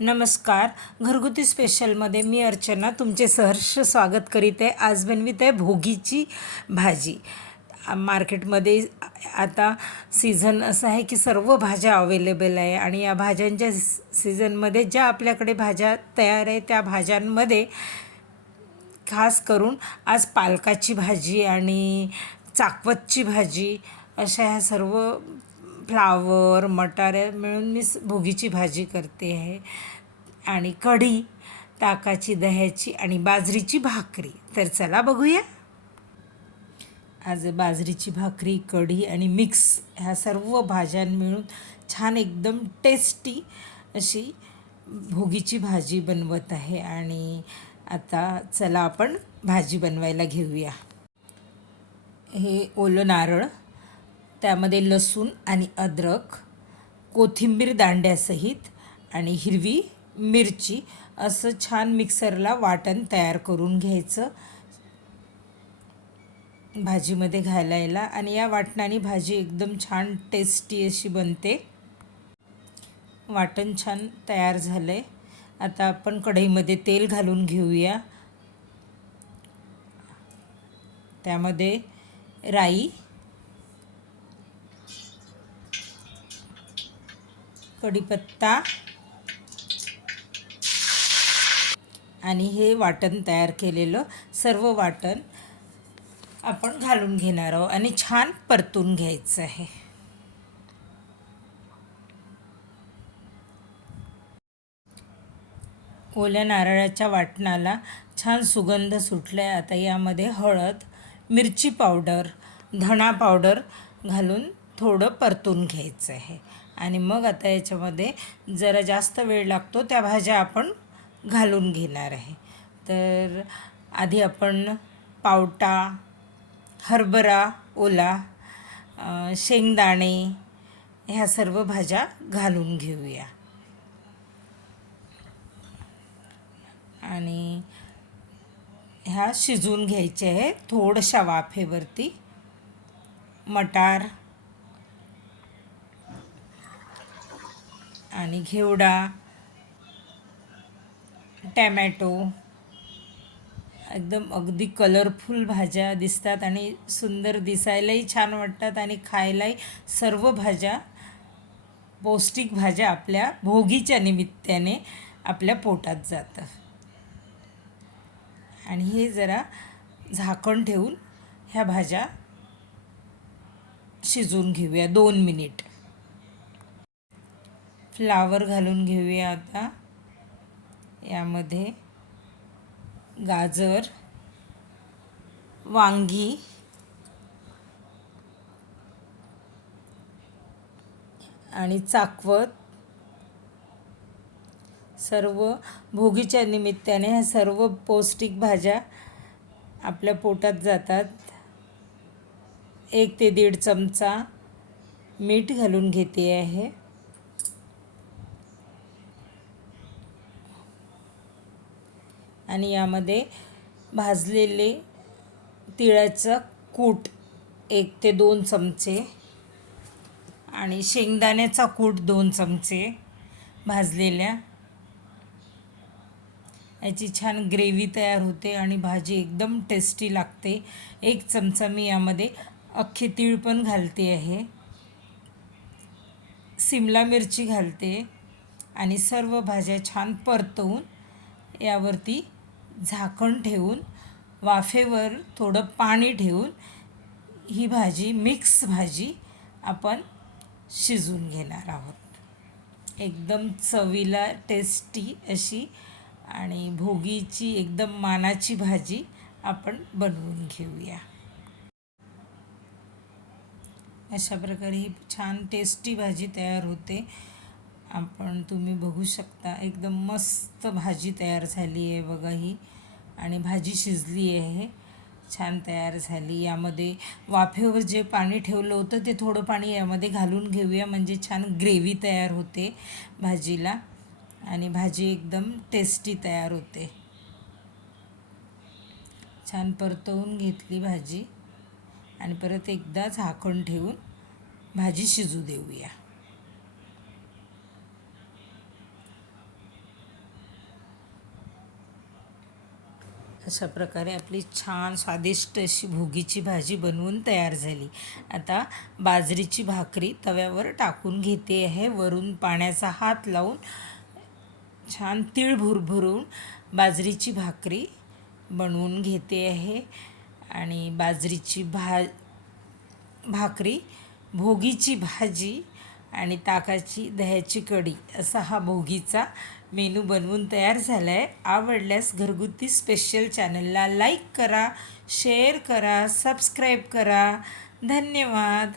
नमस्कार. घरगुती स्पेशलमध्ये मी अर्चना तुमचे सहर्ष स्वागत करीत. आहे आज बनवित आहे भोगीची भाजी. मार्केटमध्ये आता सीझन असं आहे की सर्व भाज्या अवेलेबल आहे आणि या भाज्यांच्या सीझनमध्ये ज्या आपल्याकडे भाज्या तयार आहे त्या भाज्यांमध्ये खास करून आज पालकाची भाजी आणि चाकवतची भाजी अशा ह्या सर्व फ्लावर मटार मिळून मी स- भोगीची भाजी करते आहे. आणि कढी ताकाची दह्याची आणि बाजरीची भाकरी. तर चला बघूया. आज बाजरीची भाकरी कढी आणि मिक्स ह्या सर्व भाज्या मिळून छान एकदम टेस्टी अशी भोगीची भाजी बनवत आहे. आणि आता चला आपण भाजी बनवायला घेऊया. हे ओलं नारळ त्यामध्ये लसूण आणि अद्रक कोथिंबीर दांड्यासहित आणि हिरवी मिरची असं छान मिक्सरला वाटण तयार करून घ्यायचं. भाजीमध्ये घालायला आणि या वाटणाने भाजी एकदम छान टेस्टी अशी बनते. वाटण छान तयार झालं आहे आता आपण कढईमध्ये तेल घालून घेऊया. त्यामध्ये राई कढीपत्ता. आणि हे वाटण तयार केलेलं सर्व वाटण आपण घालून घेणार आहोत आणि छान परतून घ्यायचं आहे. ओल्या नारळाच्या वाटणाला छान सुगंध सुटला आता यामध्ये हळद मिरची पावडर धणा पावडर घालून थोडं परतून घ्यायचं आहे. आणि मग आता याच्यामध्ये जरा जास्त वेळ लागतो त्या भाज्या आपण घालून घेणार आहे. तर आधी आपण पावटा हरभरा ओला शेंगदाणे ह्या सर्व भाज्या घालून घेऊया. आणि ह्या शिजून घ्यायच्या आहे थोडशा वाफेवरती. मटार आणि घेवडा टॅमॅटो एकदम अगदी कलरफुल भाज्या दिसतात आणि सुंदर दिसायलाही छान वाटतात आणि खायलाही सर्व भाज्या पौष्टिक भाज्या आपल्या भोगीच्या निमित्ताने आपल्या पोटात जातं. आणि हे जरा झाकण ठेवून ह्या भाज्या शिजवून घेऊया दोन मिनिट. फ्लावर घालून घेऊया आता. यामध्ये गाजर वांगी आणि चाकवत. सर्व भोगीच्या निमित्ताने ह्या सर्व पौष्टिक भाज्या आपल्या पोटात जातात. एक ते दीड चमचा मीठ घालून घेते आहे. आणि यामध्ये भाजलेले तिळाचं कूट एक ते दोन चमचे. आणि शेंगदाण्याचा कूट दोन चमचे भाजलेल्या. याची छान ग्रेव्ही तयार होते आणि भाजी एकदम टेस्टी लागते. एक चमचा मी यामध्ये अख्खे तीळ पण घालते आहे. सिमला मिरची घालते आणि सर्व भाज्या छान परतवून यावरती झाकण ठेवून वाफेवर थोडं पाणी ठेवून ही भाजी मिक्स भाजी आपण शिजून घेणार आहोत. एकदम चवीला टेस्टी अशी आणि भोगीची एकदम मानाची भाजी आपण बनवून घेऊया. अशा प्रकारे ही छान टेस्टी भाजी तयार होते. आपण तुम्ही बघू शकता एकदम मस्त भाजी तयार झाली आहे बघा ही. आणि भाजी शिजली आहे. छान तयार झाली. यामध्ये वाफेवर जे पाणी ठेवलं होतं ते थोडं पाणी यामध्ये घालून घेऊया. म्हणजे छान ग्रेव्ही तयार होते भाजीला. आणि भाजी एकदम टेस्टी तयार होते. छान परतवून घेतली भाजी. आणि परत एकदा झाकण ठेवून भाजी शिजू देऊया. अशा प्रकारे आपली छान स्वादिष्ट अशी भोगीची भाजी बनवून तयार झाली. आता बाजरीची भाकरी तव्यावर टाकून घेते आहे. वरून पाण्याचा हात लावून छान तीळ भुरभुरून बाजरीची भाकरी बनवून घेते आहे. आणि बाजरीची भा भाकरी भोगीची भाजी आणि ताकाची दह्याची कढी असा हा भोगीचा मेनू बनवून तयार झाला आहे आवडल्यास घरगुती स्पेशल चॅनलला लाईक करा शेअर करा सबस्क्राईब करा. धन्यवाद.